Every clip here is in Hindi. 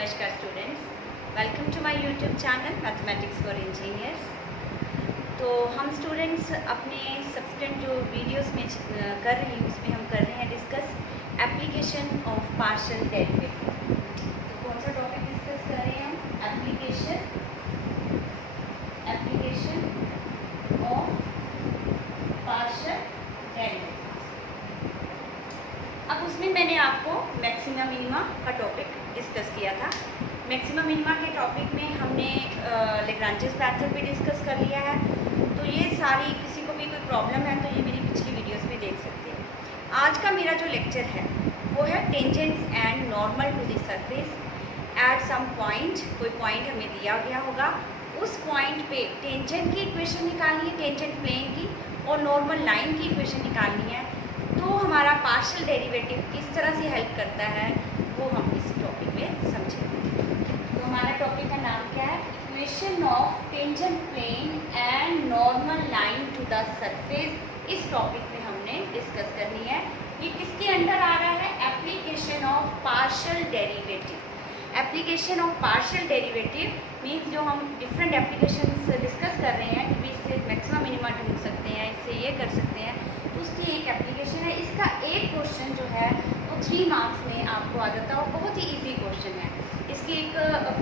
नमस्कार students, welcome to my YouTube channel mathematics for engineers. तो हम स्टूडेंट्स अपने सब्सिक्वेंट जो वीडियोस में कर रही हूँ उसमें हम कर रहे हैं discuss application of partial derivative. तो कौन सा टॉपिक डिस्कस कर रहे हैं हम? Application of partial derivative. अब उसमें मैंने आपको मैक्सिमा मिनिमा का टॉपिक डिस्कस किया था। मैक्सिमा मिनिमा के टॉपिक में हमने लैग्रांजेस मेथड भी डिस्कस कर लिया है। तो ये सारी, किसी को भी कोई प्रॉब्लम है तो ये मेरी पिछली वीडियोस में देख सकते हैं। आज का मेरा जो लेक्चर है वो है tangents and normal to the surface at some point. कोई पॉइंट हमें दिया गया होगा, उस पॉइंट पे टेंजेंट की इक्वेशन निकालनी है, टेंजेंट प्लेन की, और नॉर्मल लाइन की इक्वेशन निकालनी है। तो हमारा पार्शियल डेरिवेटिव किस तरह से हेल्प करता है वो हम इस टॉपिक में समझेंगे। तो हमारा टॉपिक का नाम क्या है? Equation of tangent plane and normal line to the surface. इस टॉपिक में हमने डिस्कस करनी है। ये किसके अंडर आ रहा है? Application of partial derivative. Application of partial derivative means जो हम डिफरेंट एप्लीकेशंस डिस्कस कर रहे हैं कि भी इससे मैक्सिमम मिनिमा ढूंढ सकते हैं, इससे ये कर सकते हैं, तो उसकी एक एप्लीकेशन है। इसका एक क्वेश्चन जो है वो 3 मार्क्स में आपको आ जाता है और बहुत ही ईजी क्वेश्चन है। इसकी एक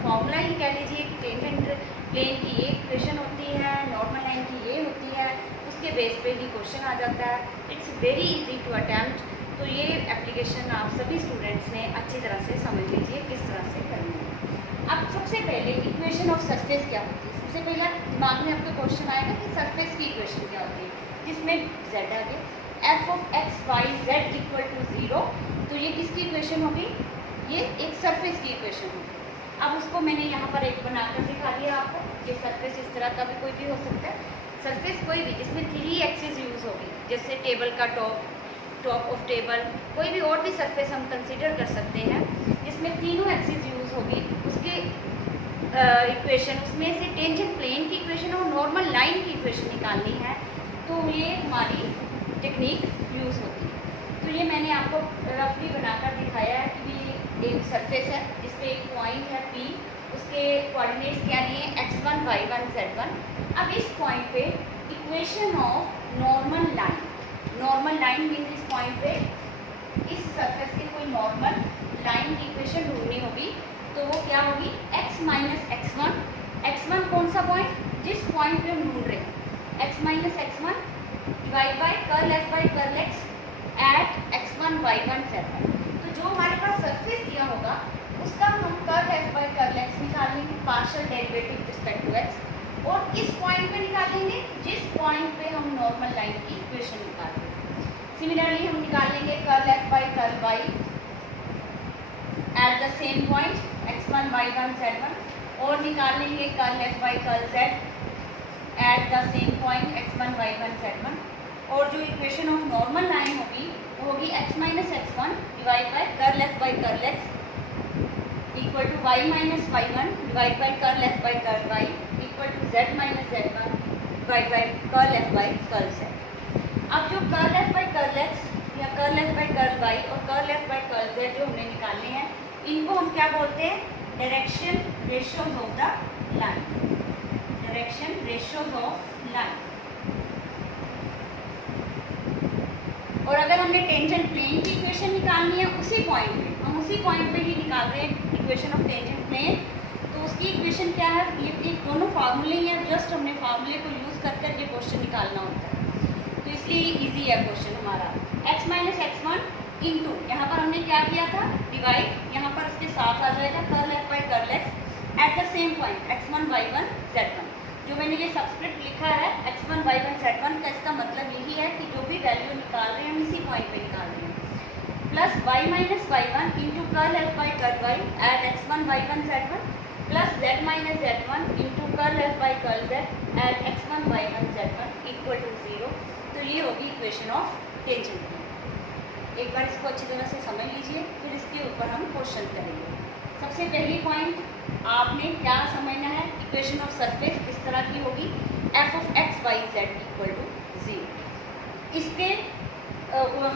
फॉर्मूला ही कह लीजिए कि टेंजेंट प्लेन की ये इक्वेशन होती है, नॉर्मल लाइन की ये होती है, उसके बेस पे ही क्वेश्चन आ जाता है। It's very easy to attempt. तो ये एप्लीकेशन आप सभी स्टूडेंट्स ने अच्छी तरह से समझ लीजिए किस तरह से करनी है। अब सबसे पहले इक्वेशन ऑफ सरफेस क्या होती है? सबसे पहले दिमाग में आपको क्वेश्चन आएगा कि सरफेस की इक्वेशन क्या होती है, जिसमें z आ गया, f of x y z equal to 0। तो ये किसकी इक्वेशन होगी? ये एक सरफेस की इक्वेशन होगी। अब उसको मैंने यहाँ पर एक बनाकर दिखा दिया आपको। ये सरफेस इस तरह का भी कोई भी हो सकता है, सरफेस कोई भी, इसमें 3 एक्सिस यूज़ होगी, जैसे टेबल का टॉप ऑफ टेबल, कोई भी और भी सरफेस हम कंसीडर कर सकते हैं जिसमें तीनों एक्सिस यूज़ होगी। उसके इक्वेशन, उसमें से टेंजेंट प्लेन की इक्वेशन और नॉर्मल लाइन की इक्वेशन निकालनी है, तो ये हमारी टेक्निक यूज़ होती है। तो ये मैंने आपको रफली बनाकर दिखाया है कि एक सरफेस है जिसपे एक पॉइंट है P, उसके कोऑर्डिनेट्स क्या लिए? x1 y1 z1। अब इस पॉइंट पे equation of normal line, normal line means इस पॉइंट पे इस सरफेस के कोई नॉर्मल लाइन की इक्वेशन ढूंढनी होगी। तो वो क्या होगी? x minus x1। x1 कौन सा पॉइंट? जिस पॉइंट पे हम ढूंढ रहे हैं, x minus x1 divide by curl f by curl x at x1 y1 z1। तो जो हमारे पास सरफेस दिया होगा उसका हम curl f by curl x निकालेंगे, partial derivative respect to x, और इस पॉइंट पे निकालेंगे जिस पॉइंट पे हम नॉर्मल लाइन की इक्वेशन निकालेंगे। सिमिलरली हम निकालेंगे curl f by curl y at the same point x1 y1 z1, और निकालेंगे curl f by curl z at the same point x1 y1 z1। और जो इक्वेशन ऑफ नॉर्मल लाइन होगी वो होगी x minus x1 divide by curl f by curl x equal to y minus y1 divide by curl f by curl y equal to z minus z1 divide by curl f by curl z। अब जो curl f by curl x या curl f by curl y और curl f by curl z जो हमने निकालने हैं, इनको हम क्या बोलते हैं? Direction ratios of the line. Direction ratios of line. और अगर हमने टेंजेंट प्लेन की इक्वेशन निकालनी है उसी पॉइंट पे, हम उसी पॉइंट पे ही निकाल रहे हैं इक्वेशन ऑफ टेंजेंट प्लेन, तो उसकी इक्वेशन क्या है? ये दोनों फार्मूले ही हैं, जस्ट हमने फार्मूले को यूज़ कर कर ये क्वेश्चन निकालना होता है। तो इसलिए ईजी है क्वेश्चन हमारा। x माइनस x1 इंटू, यहाँ पर हमने क्या किया था? डिवाइड, यहाँ पर इसके साथ आ जाएगा curl f by curl x at the same point x1 y1 z1। जो मैंने ये सबस्क्रिप्ट लिखा है x1 y1 z1 का, इसका मतलब यही है कि जो भी वैल्यू निकाल रहे हैं हम इसी पॉइंट पे निकाल रहे हैं, plus y minus y1 into curl f by curl y at x1 y1 z1 plus z minus z1 into curl f by curl z at x1 y1 z1 equal to 0। तो ये होगी इक्वेशन ऑफ टेंजेंट प्लेन। एक बार इसको अच्छी तरह से समझ लीजिए, फिर इसके ऊपर हम क्वेश्चन करेंगे। सबसे पहली पॉइंट आपने क्या समझना है? इक्वेशन ऑफ सरफेस किस तरह की होगी? f of x y z equal to 0। इसके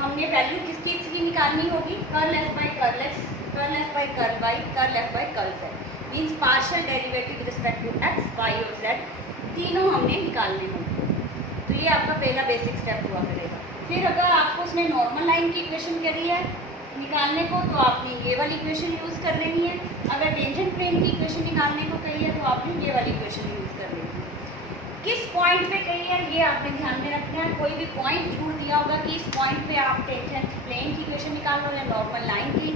हमने वैल्यू किसकी निकालनी होगी? Curl f by curl x curl F by curl F by curl Z means partial derivative with respect to X, Y और जेड तीनों हमने निकालने होंगे। तो ये आपका पहला बेसिक स्टेप हुआ करेगा। फिर अगर आपको उसने नॉर्मल लाइन की इक्वेशन करी है निकालने को तो आपने ये वाली इक्वेशन यूज़ कर लेनी है। अगर टेंजेंट प्लेन की इक्वेशन निकालने को कही है तो आपने ये वाली इक्वेशन यूज़ कर लेनी है। किस पॉइंट पे कही है ये आपने ध्यान में रखना है। कोई भी पॉइंट छूट दिया होगा कि इस पॉइंट पे आप टेंजेंट प्लेन की इक्वेशन निकाल लो या नॉर्मल लाइन की,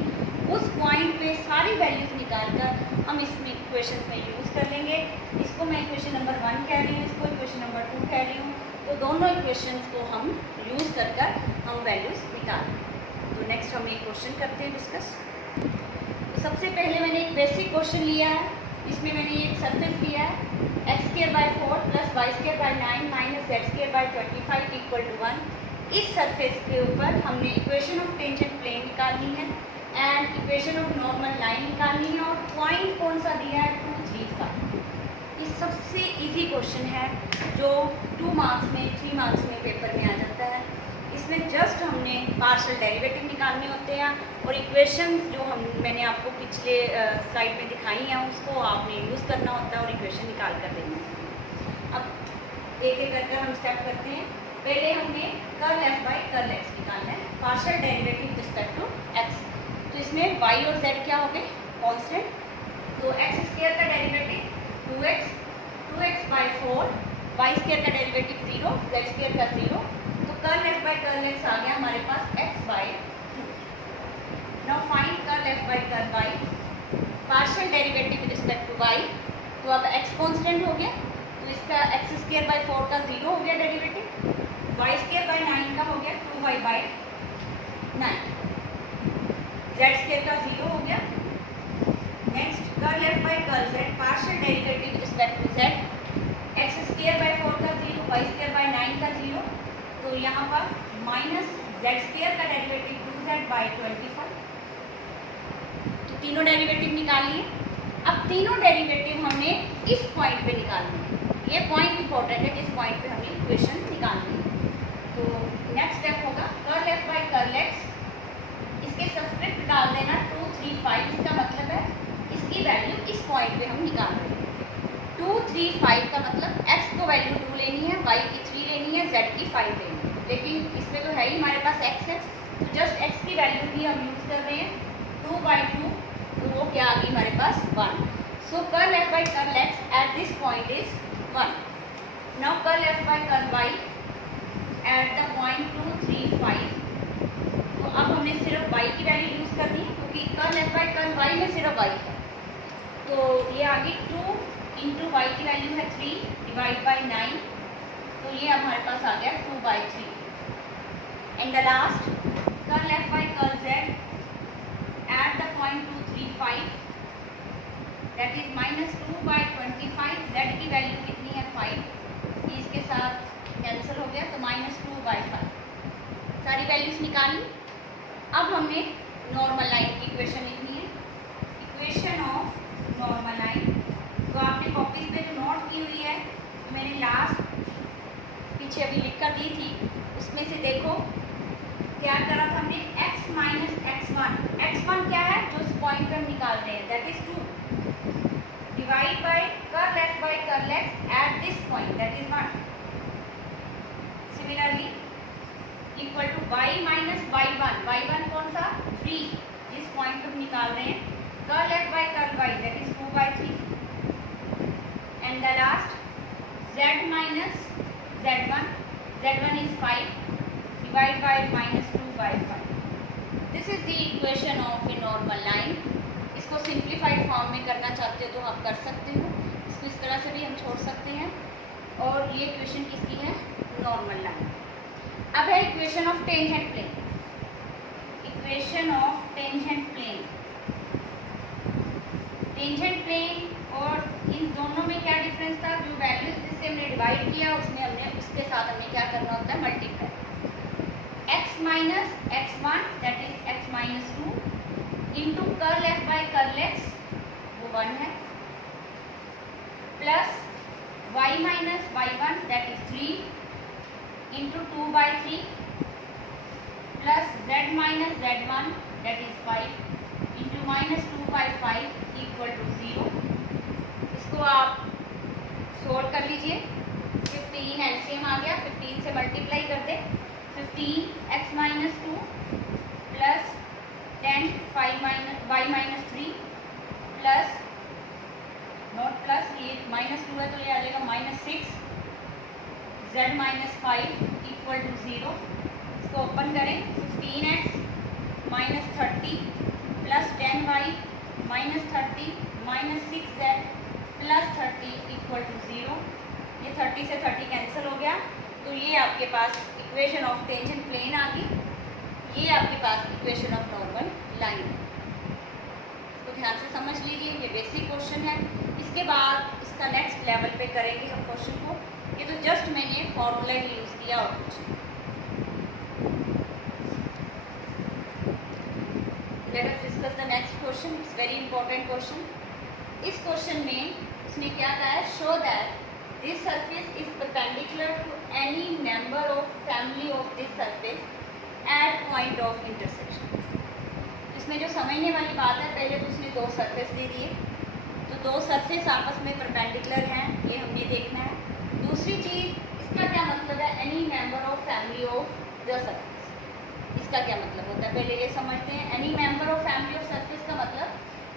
उस पॉइंट पे सारी वैल्यूज निकाल कर हम इसमें इक्वेशन में यूज़ कर लेंगे। इसको मैं इक्वेशन नंबर 1 कह रही हूँ, इसको इक्वेशन नंबर 2 कह रही हूँ। तो दोनों इक्वेशंस को हम यूज़ कर हम वैल्यूज़ निकालें। तो नेक्स्ट हम एक क्वेश्चन करते हैं डिस्कस। तो सबसे पहले मैंने एक बेसिक क्वेश्चन लिया है। इसमें मैंने एक सरफेस लिया है x²/4 + y²/9 - z²/25 = 1। इस सरफेस के ऊपर हमने इक्वेशन ऑफ टेंजेंट प्लेन निकालनी है and equation of normal line निकालनी है। और पॉइंट कौन सा दिया है 2, 3, 5। ये सबसे इजी क्वेश्चन है जो 2 मार्क्स में 3 मार्क्स में पेपर में आ जाता है। इसमें जस्ट हमने पार्शियल डेरिवेटिव निकालने होते हैं और इक्वेशन जो मैंने आपको पिछले स्लाइड में दिखाई हैं उसको आपने यूज़ करना होता है और इक्वेशन निकाल कर देना है। अब एक एक करके हम स्टार्ट करते हैं। पहले हमने curl F by curl X निकालना है, partial derivative with respect to X. तो इसमें वाई और जेड क्या हो गए कॉन्स्टेंट। तो x² का डेरिवेटिव 2x, 2x/4, y² का डेरिवेटिव 0, z² का 0। तो curl F by curl X आ गया हमारे पास x/2। Now find curl F by curl Y, partial derivative with respect to y। तो अब x कांस्टेंट हो गया तो इसका x²/4 का 0 हो गया डेरिवेटिव, y²/9 का हो गया 2y/9, z² का 0 हो गया। Next curl F by curl Z, partial derivative with respect to z, x²/4 का 0, y²/9 का 0। तो यहाँ पर माइनस z² का डेरिवेटिव 2z/25। तो तीनों डेरिवेटिव निकाल लिए। अब तीनों डेरिवेटिव हमने इस पॉइंट पे निकालने हैं। ये पॉइंट इंपॉर्टेंट है, इस पॉइंट पे हमें इक्वेशन निकालनी है। तो नेक्स्ट स्टेप होगा curl F by curl x. इसके सब्सक्रिप्ट डाल देना 2, 3, 5। इसका मतलब है इसकी वैल्यू इस पॉइंट पे हम निकाल रहे हैं। 2, 3, 5 का मतलब x को वैल्यू 2 लेनी है, y की 3 लेनी है, z की 5 लेनी है। लेकिन इसमें तो है ही हमारे पास x है, तो जस्ट x की वैल्यू ही हम यूज़ कर रहे हैं 2/2। तो वो क्या आ गई हमारे पास 1। So curl F by curl X at this point is 1। Now curl F by curl Y at the point 2, 3, 5। तो अब हमने सिर्फ y की वैल्यू यूज़ करनी है क्योंकि curl F by curl Y में सिर्फ y है। तो ये आ गई 2 इंटू वाई की वैल्यू है 3 /9। तो ये हमारे पास आ गया 2/3। And the last curl F by curl Z eight the point 2, 3, 5 that is -2/25। Z की वैल्यू कितनी है 5, इसके साथ कैंसिल हो गया तो -2/5। सारी वैल्यूज निकाली। अब हमने नॉर्मल लाइन की इक्वेशन लिखनी है, इक्वेशन ऑफ नॉर्मल लाइन। तो आपने कॉपीज पे जो नोट की हुई है तो मैंने लास्ट पीछे अभी लिख कर दी थी, उसमें से देखो क्या करा था हमने x - x1। x1 क्या है जो इस पॉइंट पे हम निकाल रहे हैं that is 2 divide by curl F by curl X at this point that is 1। Similarly equal to y - y1। y1 कौन सा 3, जिस पॉइंट पे हम निकाल रहे हैं curl F by curl y that is 2/3। And the last z minus z1, z1 is 5 divided by -2/5. This is the equation of a normal line. इसको सिंप्लीफाइड फॉर्म में करना चाहते हो तो आप कर सकते हो, इसको इस तरह से भी हम छोड़ सकते हैं। और ये इक्वेशन किसकी है नॉर्मल लाइन। अब है equation of tangent plane. Equation of tangent plane, tangent plane और इन दोनों में क्या डिफरेंस था, जो वैल्यूज जिससे हमने डिवाइड किया उसमें हमने उसके साथ हमें क्या करना होता है multiply. x - x1 that is x - 2 into curl F by curl X वो 1 है, plus y - y1 that is 3 into 2/3 plus z - z1 that is 5 into -2/5 equal to 0। इसको आप सोल्व कर लीजिए। 15 एलसीएम आ गया, 15 से मल्टीप्लाई कर दे। 15x-2 plus 10 y-3 plus not plus, ये -2 है तो ये आ जाएगा -6 z-5 इक्वल टू 0। इसको ओपन करें। 15x -30 plus 10y -30 -6z plus 30 equal to 0। ये 30 से 30 कैंसिल हो गया, तो ये आपके पास इक्वेशन ऑफ टेंजेंट प्लेन आ गई। ये आपके पास इक्वेशन ऑफ नॉर्मल लाइन है। इसको ध्यान से समझ लीजिए, ये बेसिक क्वेश्चन है। इसके बाद इसका नेक्स्ट लेवल पे करेंगे हम क्वेश्चन को। ये तो जस्ट मैंने फॉर्मूला ही यूज़ किया और कुछ। Let us discuss the next question. It's very important question. इस क्वेश्चन में उसने क्या कहा है, show that this surface is perpendicular to any member of family of this surface at point of intersection. इसमें जो समझने वाली बात है, पहले तो उसने दो सरफेस दे दिए, तो दो सरफेस आपस में परपेंडिकुलर हैं, ये हमने देखना है। दूसरी चीज़, इसका क्या मतलब है, any member of family of the surface, इसका क्या मतलब होता है पहले ये समझते हैं। Any member of family of surface का मतलब,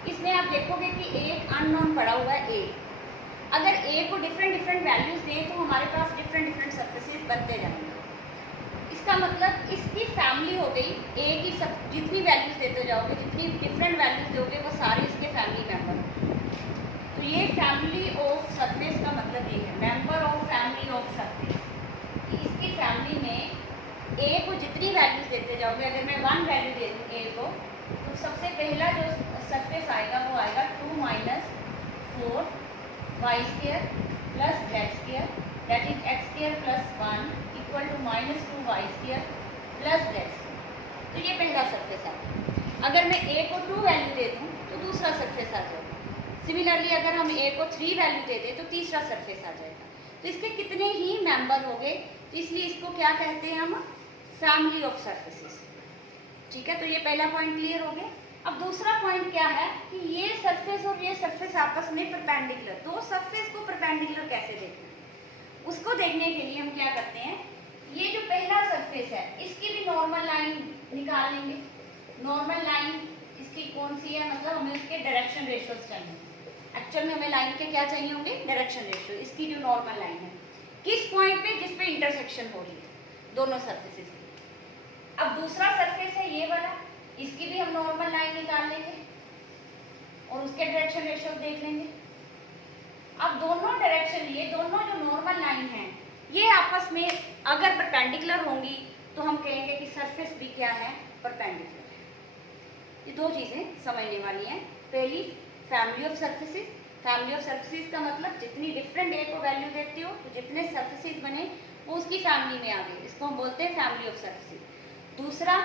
इसमें आप देखोगे कि एक अननोन पड़ा हुआ है ए। अगर ए को डिफरेंट वैल्यूज दें तो हमारे पास डिफरेंट सरफेसेस बनते जाएंगे। इसका मतलब इसकी फैमिली हो गई, ए की सब जितनी वैल्यूज देते जाओगे, जितनी डिफरेंट वैल्यूज दोगे, वो सारे इसके फैमिली मेंबर। तो ये फैमिली ऑफ सरफेस का मतलब ये है, member of family of surface. इसकी फैमिली में ए को जितनी वैल्यूज देते जाओगे, अगर मैं 1 वैल्यू दे दूँ ए को, तो सबसे पहला जो सरफेस आएगा वो आएगा 2 - 4 y² plus z² that is x² plus 1 equal to -2 y² plus z²। तो ये पहला सरफेस है। अगर मैं a को 2 वैल्यू दे दूँ तो दूसरा सरफेस आ जाएगा। सिमिलरली अगर हम a को 3 वैल्यू दे दें तो तीसरा सरफेस आ जाएगा। तो इसके कितने ही मेंबर हो गए, तो इसलिए इसको क्या कहते हैं हम, फैमिली ऑफ सरफेसेस। ठीक है, तो ये पहला पॉइंट क्लियर हो गया। अब दूसरा पॉइंट क्या है कि ये सरफेस और ये सरफेस आपस में परपेंडिकुलर, दो सरफेस को परपेंडिकुलर कैसे देखना है, उसको देखने के लिए हम क्या करते हैं, ये जो पहला सरफेस है इसकी भी नॉर्मल लाइन निकाल लेंगे। नॉर्मल लाइन इसकी कौन सी है, मतलब हमें उसके डायरेक्शन रेशियोज चाहिए। एक्चुअल में हमें लाइन के क्या चाहिए होंगे, डायरेक्शन रेशियो। इसकी जो नॉर्मल लाइन है किस पॉइंट पे, जिस पे इंटरसेक्शन हो रही है दोनों सरफेसेस की। अब दूसरा सरफेस है ये वाला, इसकी भी हम नॉर्मल लाइन निकाल लेंगे और उसके डायरेक्शन रेशियो देख लेंगे। अब दोनों डायरेक्शन, ये दोनों जो नॉर्मल लाइन है, ये आपस में अगर परपेंडिकुलर होंगी तो हम कहेंगे कि सरफेस भी क्या है, परपेंडिकुलर है। ये दो चीज़ें समझने वाली हैं। पहली, family of surfaces. Family of surfaces का मतलब जितनी डिफरेंट ए को वैल्यू देते हो तो जितने सरफेसेस बने वो उसकी फैमिली में आ गए, इसको हम बोलते हैं फैमिली ऑफ सरफेसेस। दूसरा,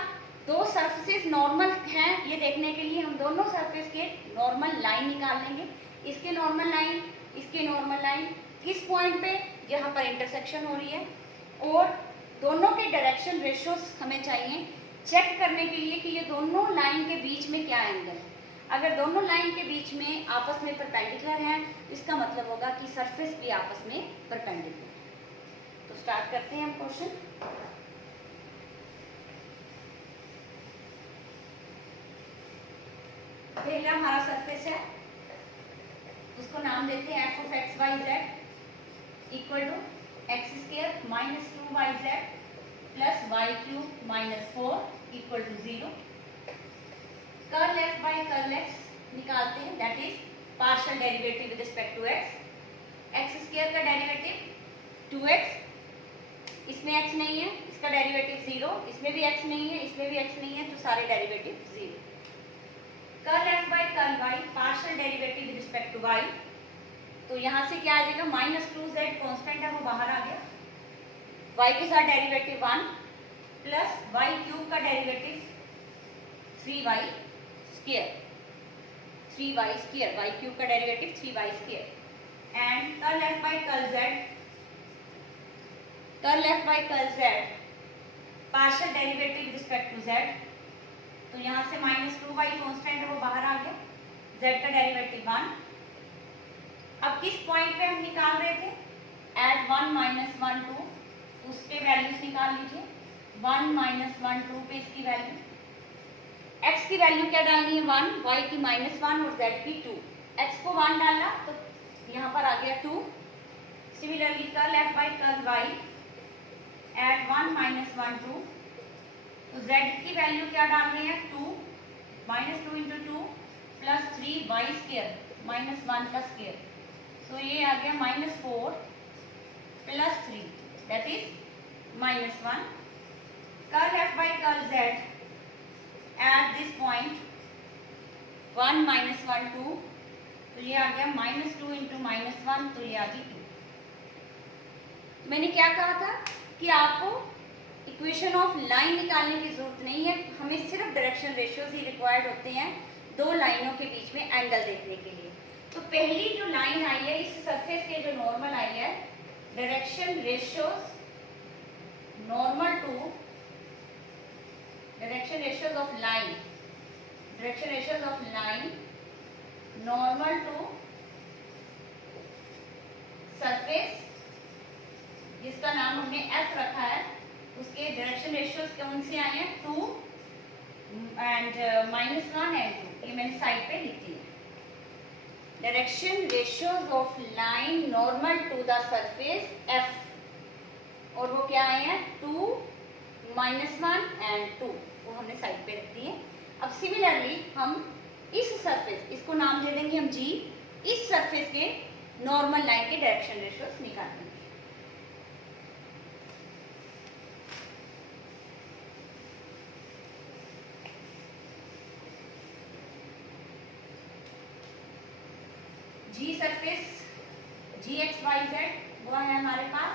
दो सरफेसेस नॉर्मल हैं, ये देखने के लिए हम दोनों सरफेस के नॉर्मल लाइन निकाल लेंगे। इसके नॉर्मल लाइन, इसके नॉर्मल लाइन किस पॉइंट पे, जहाँ पर इंटरसेक्शन हो रही है। और दोनों के डायरेक्शन रेशियोज हमें चाहिए चेक करने के लिए कि ये दोनों लाइन के बीच में क्या एंगल है। अगर दोनों लाइन के बीच में आपस में परपेंडिकुलर हैं, इसका मतलब होगा कि सरफेस भी आपस में परपेंडिकुलर है। तो स्टार्ट करते हैं हम क्वेश्चन। पहला हमारा सरफेस है, उसको नाम देते हैं f of x y z equal to x² - 2yz plus y³ - 4 equal to 0। Curl f by curl x निकालते हैं, that is partial derivative with respect to x² का डेरिवेटिव 2x, इसमें x नहीं है, इसका डेरिवेटिव 0, इसमें भी x नहीं है, इसमें भी x नहीं है, तो सारे derivative 0। Curl f by curl y partial derivative with respect to y, तो यहाँ से क्या आ जाएगा, -2z कांस्टेंट है वो बाहर आ गया, y के साथ डेरिवेटिव 1 प्लस y³ का derivative 3y square, 3y square, y³ का derivative 3y square. And curl f by curl z, curl f by curl z partial derivative with respect to z, तो यहाँ से -2y कॉन्स्टेंट है वो बाहर आ गया, z का डेरिवेटिव 1। अब किस पॉइंट पे हम निकाल रहे थे, एट 1 - 1 2, उस पे वैल्यूज निकाल लीजिए। 1 - 1 2 पे इसकी वैल्यू, x की वैल्यू क्या डालनी है 1, y की -1 और z की 2। x को 1 डाला तो यहाँ पर आ गया 2। Similarly curl f by curl y at 1 - 1 2, तो z की वैल्यू क्या डाल रहे हैं 2, -2 × 2 + 3y स्क्वायर -1 का स्क्वायर, तो ये आ गया -4 + 3 that is -1। Curl f by curl z eight this point 1 - 1 2, तो ये आ गया -2 × -1, तो ये आ गई 2। मैंने क्या कहा था कि आपको इक्वेशन ऑफ लाइन निकालने की जरूरत नहीं है, हमें सिर्फ डायरेक्शन रेशियोज ही रिक्वायर्ड होते हैं दो लाइनों के बीच में एंगल देखने के लिए। तो पहली जो लाइन आई है इस सरफेस के जो नॉर्मल आई है, direction ratios normal to direction ratios of line, direction ratios of line normal to surface, जिसका नाम हमने f रखा है, उसके डायरेक्शन रेशियोज कौन से आए हैं 2 एंड -1 एंड 2, ये मैंने साइड पे लिख दिया। Direction ratios of line normal to the surface f, और वो क्या आए हैं 2 -1 एंड 2, वो हमने साइड पे रख दिए। अब सिमिलरली हम इस सरफेस, इसको नाम दे देंगे हम g, इस सरफेस के नॉर्मल लाइन के डायरेक्शन रेशियोज निकालेंगे। जी सरफेस gxyz वो है हमारे पास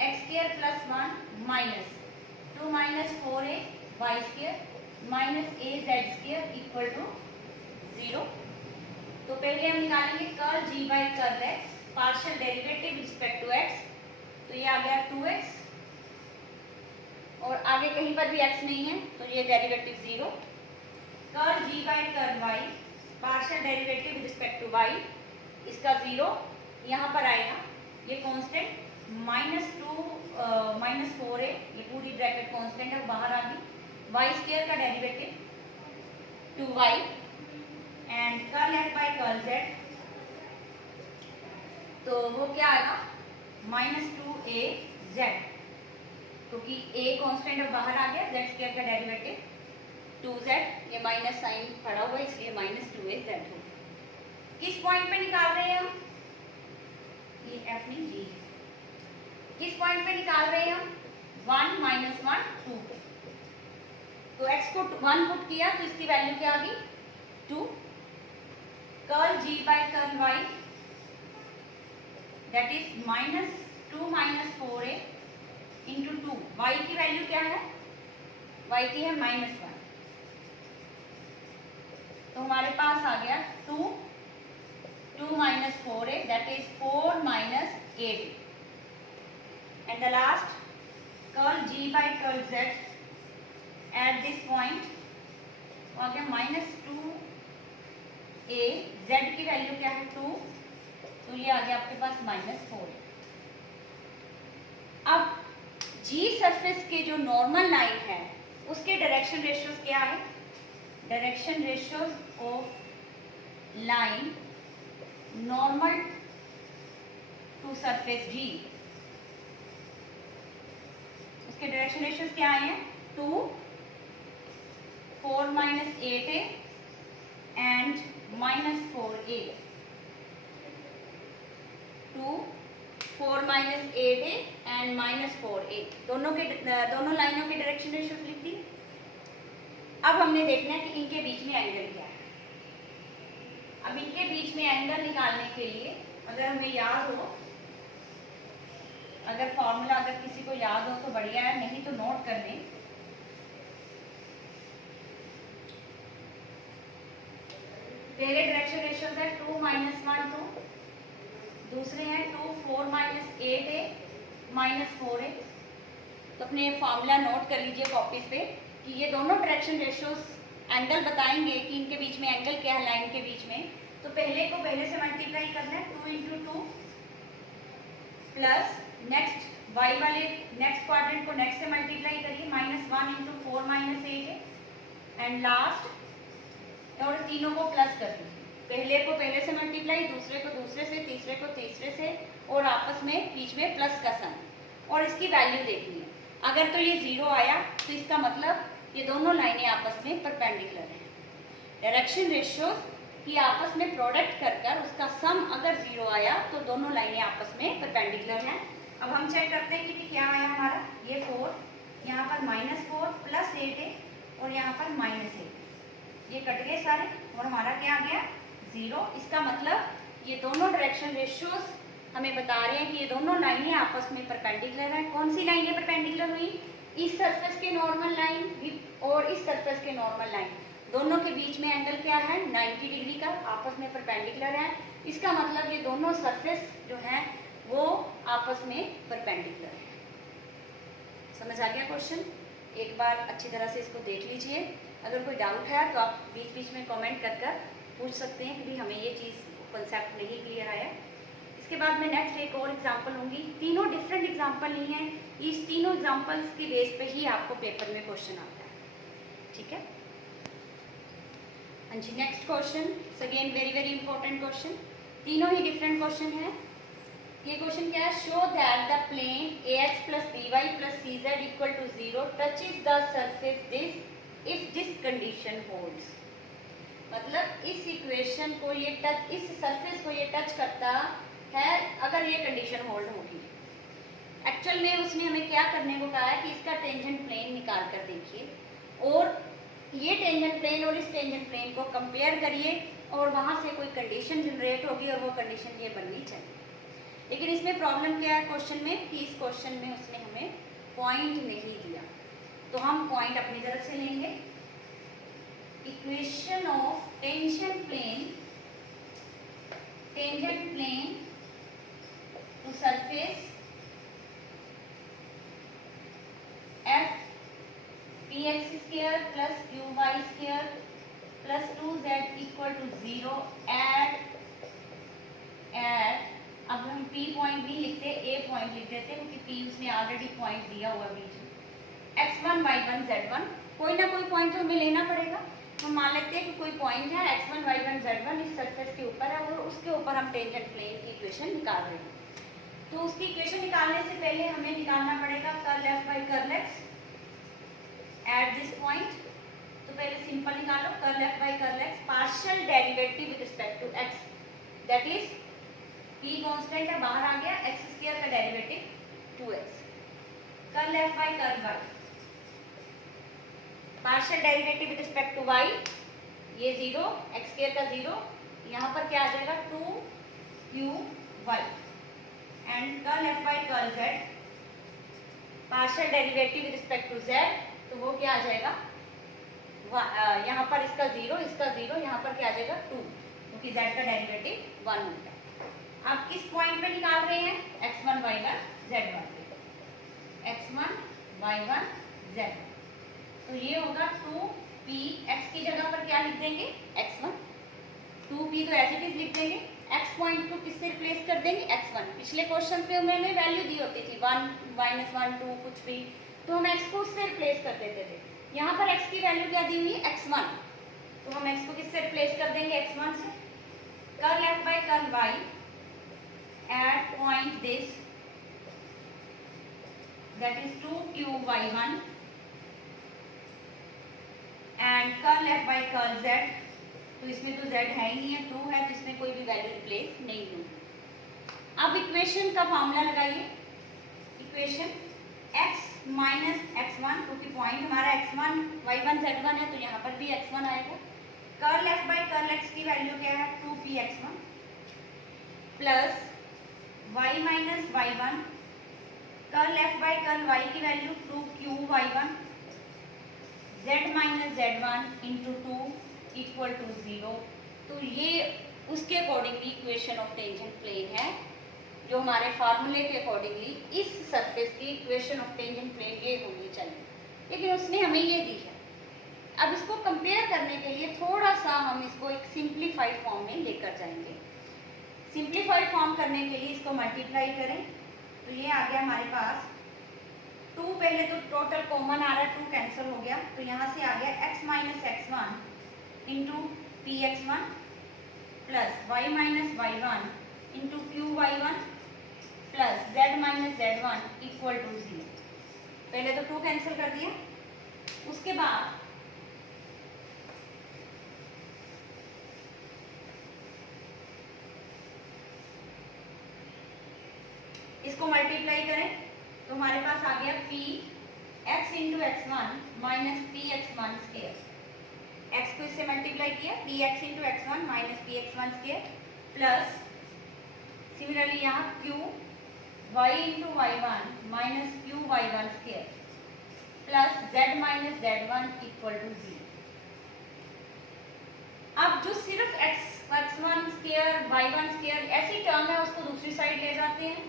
x² + 1 -2 - 4a y² -az² = 0। तो पहले हम निकालेंगे curl g by curl x, partial derivative respect to x, तो ये आ गया 2x, और आगे कहीं पर भी x नहीं है तो ये derivative 0। Curl g by curl y, partial derivative respect to y, इसका 0 यहाँ पर आएगा, ये कांस्टेंट -2 -4a, ये पूरी ब्रैकेट कांस्टेंट है बाहर आ गई। y² का derivative 2y and curl f by curl z, तो वो क्या आएगा -2az, क्योंकि a कांस्टेंट अब बाहर आ गया, z² का डेरिवेटिव 2z, ये माइनस साइन पड़ा हुआ इसलिए -2az हो। किस पॉइंट पे निकाल रहे हैं हम, ये f नहीं g, किस पॉइंट पे निकाल रहे हैं हम 1 - 1 2 पे, तो x को 1 पुट किया तो इसकी वैल्यू क्या आ गई 2। Curl g by curl y that is -2 - 4a × 2, y की वैल्यू क्या है, y की है -1, तो हमारे पास आ गया 2 - 4a that is 4 - 8, and the last curl g by curl z at this point आ गया -2a, z की वैल्यू क्या है 2, तो ये आ गया आपके पास -4। अब g सरफेस के जो नॉर्मल लाइन है उसके डायरेक्शन रेशियोज क्या है, direction ratios of line normal to surface g, उसके डायरेक्शन रेशियोज क्या आए हैं 2 4 - 8a and -4a, 2 4 - 8a and -4a, दोनों लाइनों के डायरेक्शन रेशियोज लिख दी। अब हमने देखना है कि इनके बीच में एंगल क्या है। अब इनके बीच में एंगल निकालने के लिए अगर हमें याद हो, अगर फॉर्मूला अगर किसी को याद हो तो बढ़िया है, नहीं तो नोट कर लें। पहले डायरेक्शन रेशियोज है 2 - 1 2, दूसरे हैं 2 4 - 8a -4a, तो अपने फॉर्मूला नोट कर लीजिए कॉपीज पे कि ये दोनों डायरेक्शन रेशियोज एंगल बताएंगे कि इनके बीच में एंगल क्या है लाइन के बीच में, तो पहले को पहले से मल्टीप्लाई करना है, 2 इंटू 2 प्लस नेक्स्ट वाई वाले नेक्स्ट क्वाड्रेंट को नेक्स्ट से मल्टीप्लाई करिए, -1 इंटू 4 माइनस 8 है, एंड लास्ट और तीनों को प्लस कर दीजिए, पहले को पहले से मल्टीप्लाई, दूसरे को दूसरे से, तीसरे को तीसरे से, और आपस में बीच में प्लस का साइन, और इसकी वैल्यू देखनी है। अगर तो ये 0 आया तो इसका मतलब ये दोनों लाइनें आपस में परपेंडिकुलर हैं। डायरेक्शन रेशियोज की आपस में प्रोडक्ट कर कर उसका सम अगर 0 आया तो दोनों लाइनें आपस में परपेंडिकुलर हैं। अब हम चेक करते हैं कि क्या आया हमारा, ये 4, यहाँ पर -4 प्लस 8 है, और यहाँ पर -8, ये कट गए सारे, और हमारा क्या आ गया 0। इसका मतलब ये दोनों डायरेक्शन रेशियोज हमें बता रहे हैं कि ये दोनों लाइनें आपस में परपेंडिकुलर हैं। कौन सी लाइनें परपेंडिकुलर हुई, इस सरफेस के नॉर्मल लाइन और इस सरफेस के नॉर्मल लाइन, दोनों के बीच में एंगल क्या है 90 डिग्री का, आपस में परपेंडिकुलर है। इसका मतलब ये दोनों सरफेस जो हैं वो आपस में परपेंडिकुलर है। समझ आ गया क्वेश्चन? एक बार अच्छी तरह से इसको देख लीजिए। अगर कोई डाउट है तो आप बीच बीच में कमेंट कर पूछ सकते हैं कि भाई हमें ये चीज़ कॉन्सेप्ट नहीं क्लियर आया। इसके बाद मैं नेक्स्ट एक और एग्जांपल लूँगी, तीनों डिफरेंट एग्जांपल नहीं है, इस तीनों एग्जांपल्स के बेस पे ही आपको पेपर में क्वेश्चन आता है, ठीक है? हाँ जी, next question again very very important question, तीनों ही डिफरेंट क्वेश्चन है। ये क्वेश्चन क्या है, show that the plane ax plus by plus cz equal to 0 touches the surface this if this condition holds. मतलब इस इक्वेशन को ये टच, इस सरफेस को ये टच करता है अगर ये कंडीशन होल्ड होगी। एक्चुअल में उसने हमें क्या करने को कहा है कि इसका टेंजेंट प्लेन निकाल कर देखिए, और ये टेंजेंट प्लेन और इस टेंजेंट प्लेन को कंपेयर करिए, और वहाँ से कोई कंडीशन जनरेट होगी, और वो कंडीशन ये बननी चाहिए। लेकिन इसमें प्रॉब्लम क्या है क्वेश्चन में, कि इस क्वेश्चन में उसने हमें पॉइंट नहीं दिया, तो हम पॉइंट अपनी तरफ से लेंगे। Equation of tangent plane to surface f px² plus qy² plus 2z equal to 0 at अब हम P पॉइंट भी लिखते, A पॉइंट लिख देते, क्योंकि P उसने ऑलरेडी पॉइंट दिया हुआ बीच में, x1 y1 z1, कोई ना कोई पॉइंट तो हमें लेना पड़ेगा। हम मान लेते हैं कि कोई पॉइंट है x1 y1 z1 इस सरफेस के ऊपर है, और उसके ऊपर हम टेंजेंट प्लेन की इक्वेशन निकाल रहे हैं। तो उसकी इक्वेशन निकालने से पहले हमें निकालना पड़ेगा curl f by curl x at this point. तो पहले सिंपल निकालो, curl f by curl x, partial derivative with respect to x, that is p constant है बाहर आ गया, x² का derivative 2x, curl f by curl y, partial derivative with respect to y, ये 0, x² का 0, यहाँ पर क्या आ जाएगा 2qy, and curl f by curl z, partial derivative with respect to z, तो वो क्या आ जाएगा, यहाँ पर इसका 0, इसका 0, यहाँ पर क्या आ जाएगा 2, क्योंकि z का डेरिवेटिव 1 होता है। आप किस पॉइंट पे निकाल रहे हैं, x1 y1 z1 पे, x1 y1 z1, तो ये होगा 2p, x की जगह पर क्या लिख देंगे x1, 2p तो ऐसे भी लिख देंगे, x पॉइंट को किससे रिप्लेस कर देंगे x1। पिछले क्वेश्चन पे मैंने वैल्यू दी होती थी 1 -1 2 कुछ भी, तो हम x को उससे रिप्लेस कर देते थे। यहाँ पर x की वैल्यू क्या दी हुई है x1, तो हम x को किससे रिप्लेस कर देंगे x1 से, curl f by curl y at point this, that is 2qy1 and curl f by curl z, तो इसमें तो z है ही नहीं है, 2 है, तो इसमें कोई भी वैल्यू रिप्लेस नहीं होगी। अब इक्वेशन का फॉर्मूला लगाइए, इक्वेशन x माइनस x1, क्योंकि पॉइंट हमारा x1 y1 z1 है, तो यहाँ पर भी x1 आएगा। Curl f by curl x की वैल्यू क्या है 2px1 plus y minus y1, curl f by curl y की value 2qy1, z minus z1 into 2 equal to 0। तो ये उसके accordingly equation of tangent plane है, जो हमारे फार्मूले के अकॉर्डिंगली इस सरफेस की इक्वेशन ऑफ टेंजेंट प्लेन ये होनी चाहिए, लेकिन उसने हमें ये दी है। अब इसको कंपेयर करने के लिए थोड़ा सा हम इसको एक सिंप्लीफाइड फॉर्म में लेकर जाएंगे। सिंप्लीफाइड फॉर्म करने के लिए इसको मल्टीप्लाई करें तो ये आ गया हमारे पास 2, पहले तो टोटल कॉमन आ रहा है, 2 कैंसिल हो गया, तो यहाँ से आ गया x minus x1 into P x1 plus y minus y1 into Q y1 plus z minus z1 equal to 0। पहले तो 2 कैंसिल कर दिया, उसके बाद इसको मल्टीप्लाई करें तो हमारे पास आ गया p x into x1 minus p x1 square. x को इससे मल्टीप्लाई किया, p x into x1 minus p x1 square plus similarly यहाँ q y into y1 minus q y1 square plus z minus z1 equal to 0। अब जो सिर्फ x1 स्केयर y1 स्केयर ऐसी टर्म है उसको दूसरी साइड ले जाते हैं,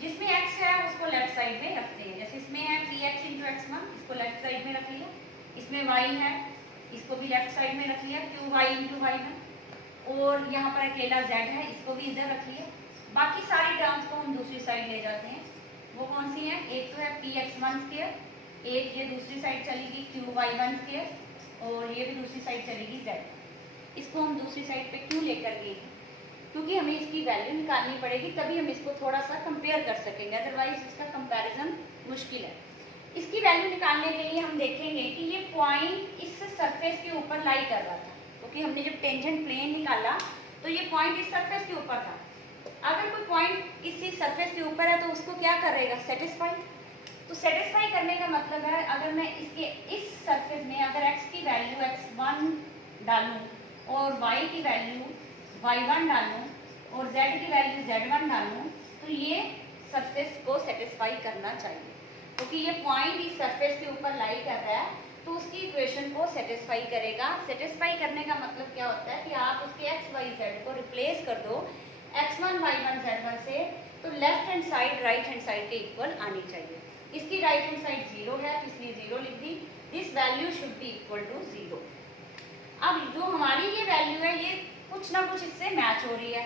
जिसमें x है उसको लेफ्ट साइड में रखते हैं। जैसे इसमें है पी एक्स इंटू x1, इसको लेफ्ट साइड में रख लिया, इसमें y है इसको भी लेफ्ट साइड में रख लिया, क्यू y इंटू y1, और यहाँ पर अकेला z है इसको भी इधर रख लिया। बाकी सारी टर्म्स को हम दूसरी साइड ले जाते हैं। वो कौन सी है, एक तो है पी x1 स्केयर, एक ये दूसरी साइड चलेगी क्यू y1 स्केयर, और ये भी दूसरी साइड चलेगी z। इसको हम दूसरी साइड पे क्यों लेकर गए, क्योंकि हमें इसकी वैल्यू निकालनी पड़ेगी, तभी हम इसको थोड़ा सा कंपेयर कर सकेंगे, अदरवाइज इसका कंपैरिजन मुश्किल है। इसकी वैल्यू निकालने के लिए हम देखेंगे कि ये पॉइंट इस सरफेस के ऊपर लाई कर रहा था, क्योंकि हमने जब टेंजेंट प्लेन निकाला तो ये पॉइंट इस सरफेस के ऊपर था। अगर कोई पॉइंट इसी सरफेस के ऊपर है तो उसको क्या करेगा, सेटिस्फाई। तो सेटिस्फाई करने का मतलब है अगर मैं इसके इस सरफेस में अगर x की वैल्यू x1 डालूं और y की वैल्यू y1 डालूं और z की वैल्यू z1 डालूं तो ये सरफेस को सेटिस्फाई करना चाहिए, क्योंकि ये पॉइंट इस सरफेस के ऊपर लाई कर रहा है तो उसकी इक्वेशन को सेटिस्फाई करेगा। सेटिस्फाई करने का मतलब क्या होता है कि आप उसके x y z को रिप्लेस कर दो x1 y1 z1 से, तो left hand side right hand side के इक्वल आनी चाहिए। इसकी राइट हैंड साइड 0 है इसलिए 0 लिख दी, this value should be equal to 0। अब जो हमारी ये वैल्यू है ये कुछ ना कुछ इससे मैच हो रही है,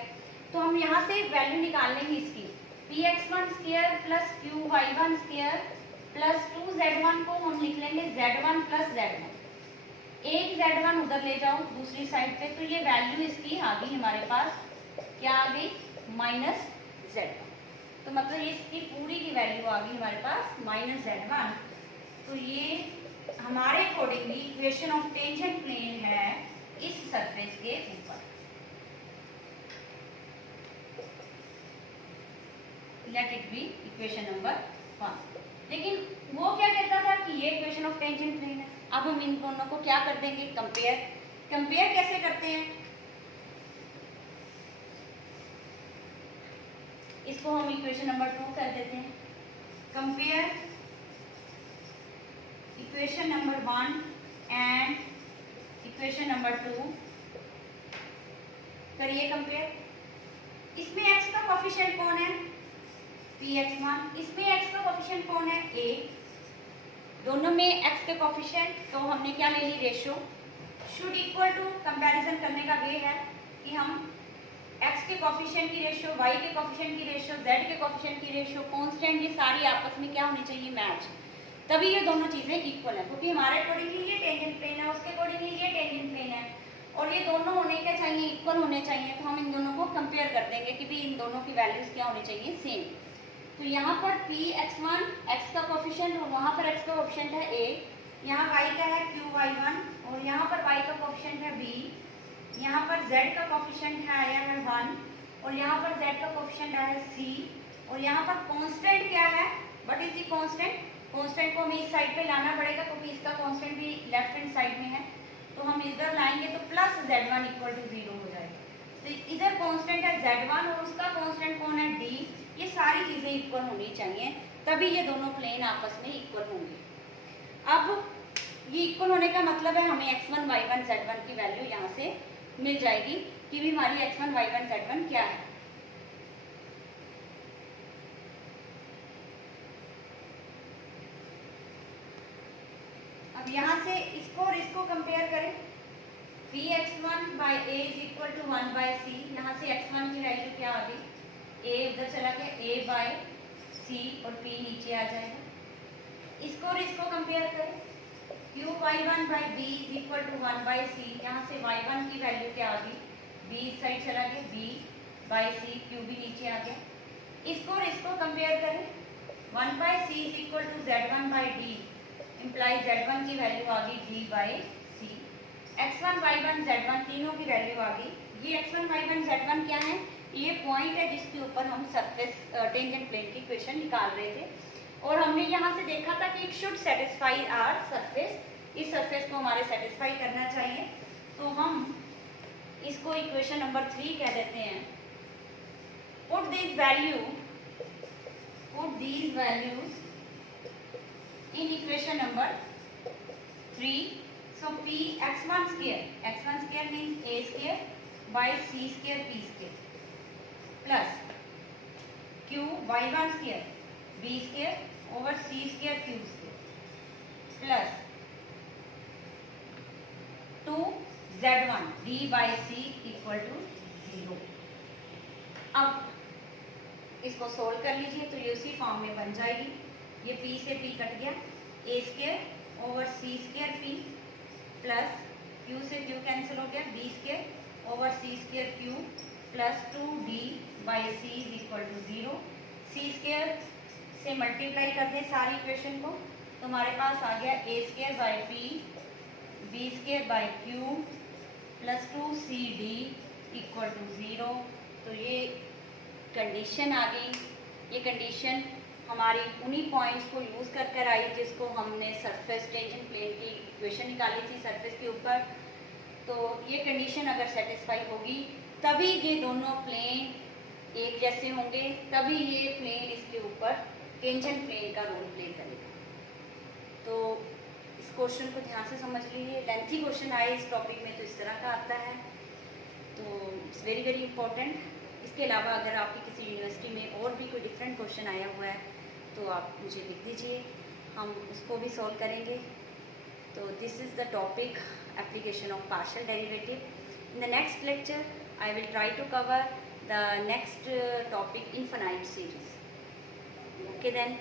तो हम यहाँ से वैल्यू निकाल लेंगे इसकी, P x1 square plus Q y1 square plus 2z1 को हम लिख लेंगे z1 प्लस z1। एक z1 उधर ले जाओ दूसरी साइड पे, तो ये वैल्यू इसकी आ गई हमारे पास, क्या आ गई, माइनस z1। तो मतलब इसकी पूरी की वैल्यू आ गई हमारे पास माइनस z1। तो ये हमारे accordingly equation of tangent plane है इस सरफेस के ऊपर। Let it be equation number 1। लेकिन वो क्या कहता था कि ये इक्वेशन ऑफ टेंजेंट प्लेन है। अब हम इन दोनों को क्या कर देंगे, कंपेयर। कंपेयर कैसे करते हैं, इसको हम इक्वेशन नंबर 2 कर देते हैं। Compare equation number 1 and equation number 2, करिए कंपेयर। इसमें x का कोफिशिएंट कौन है, px1, इसमें x का कोफिशिएंट कौन है, a। दोनों में x के कोफिशिएंट, तो हमने क्या ले ली, ratio. Should equal to, comparison करने का वे है कि हम x के कोफिशिएंट की रेशियो, y के कोफिशिएंट की रेशियो, z के कोफिशिएंट की रेशियो, कांस्टेंट, ये सारी आपस में क्या होनी चाहिए, मैच, तभी ये दोनों चीजें इक्वल है। क्योंकि हमारे अकॉर्डिंगली ये टेंजेंट प्लेन है, उसके अकॉर्डिंगली ये टेंजेंट प्लेन है, और ये दोनों होने क्या चाहिए, इक्वल होने चाहिए। तो हम इन दोनों को कंपेयर कर देंगे कि भी इन दोनों की वैल्यूज क्या होनी चाहिए, सेम। तो यहाँ पर px1 x का कोफिशिएंट और वहाँ पर x का कोफिशिएंट है a, यहाँ y का है qy1 और यहाँ पर y का कोफिशिएंट है b, यहाँ पर z का कोफिशिएंट है आया है 1 और यहाँ पर z का कोफिशिएंट आया है c, और यहाँ पर कांस्टेंट क्या है, what is the constant. Constant को हमें इस साइड पे लाना पड़ेगा क्योंकि इसका कांस्टेंट भी लेफ्ट हैंड साइड में है, तो हम इधर लाएंगे तो प्लस z1 इक्वल टू 0 हो जाएगा। तो इधर कांस्टेंट है z1 और उसका कांस्टेंट कौन है, d। ये सारी चीजें इक्वल होनी चाहिए, तभी ये दोनों प्लेन आपस में इक्वल होंगे। अब ये इक्वल होने का मतलब है हमें x1 y1 z1 की वैल्यू यहाँ से मिल जाएगी कि भी हमारी x1 y1 z1 क्या है। अब यहाँ से इसको इसको और इसको कंपेयर करें, Px1 by A is equal to 1 by C. यहाँ से x1 की वैल्यू क्या आ गई, a उधर चला गया, a बाई सी और p नीचे आ जाएगा। इसको और इसको कंपेयर करें, Q y1 by B is equal to 1 by C. यहाँ से y1 की वैल्यू क्या आ गई, b इस साइड चला गया, b बाई सी, क्यू भी नीचे आ गया। इसको और इसको कंपेयर करें, 1 by c is equal to z1 by d, imply z1 की वैल्यू आ गई d by C. x1 y1 z1 तीनों की वैल्यू आ गई। ये x1 y1 z1 क्या है, ये पॉइंट है जिसके ऊपर हम सरफेस टेंजेंट प्लेन की इक्वेशन निकाल रहे थे, और हमने यहाँ से देखा था कि it should satisfy our surface. इस सरफेस को हमारे सेटिस्फाई करना चाहिए, तो हम इसको इक्वेशन नंबर 3 कह देते हैं। Put these values in equation number 3. So p x1 square means a square by c square p square plus q y1 square b square over c square q square plus 2z1 d by c equal to 0। अब इसको सोल्व कर लीजिए तो ये उसी फॉर्म में बन जाएगी। ये p से p कट गया, a square over c square p plus q से q कैंसिल हो गया, b square over c square q plus 2d by c is equal to 0। c square से मल्टीप्लाई कर दें सारी इक्वेशन को, तो हमारे पास आ गया a square by p, b square by q plus 2cd equal to 0। तो ये कंडीशन आ गई। ये कंडीशन हमारी उन्हीं पॉइंट्स को यूज़ कर आई जिसको हमने सरफेस टेंजेंट प्लेन की इक्वेशन निकाली थी सरफेस के ऊपर। तो ये कंडीशन अगर सेटिस्फाई होगी तभी ये दोनों प्लेन एक जैसे होंगे, तभी ये प्लेन इसके ऊपर टेंजेंट प्लेन का रोल प्ले करेगा। तो इस क्वेश्चन को ध्यान से समझ लीजिए। लेंथी क्वेश्चन आए इस टॉपिक में तो इस तरह का आता है, तो इट्स वेरी वेरी इंपॉर्टेंट। इसके अलावा अगर आपकी किसी यूनिवर्सिटी में और भी कोई डिफरेंट क्वेश्चन आया हुआ है तो आप मुझे लिख दीजिए, हम उसको भी सॉल्व करेंगे। तो this is the topic application of partial derivative. In the next lecture I will try to cover the next topic infinite series. Okay then.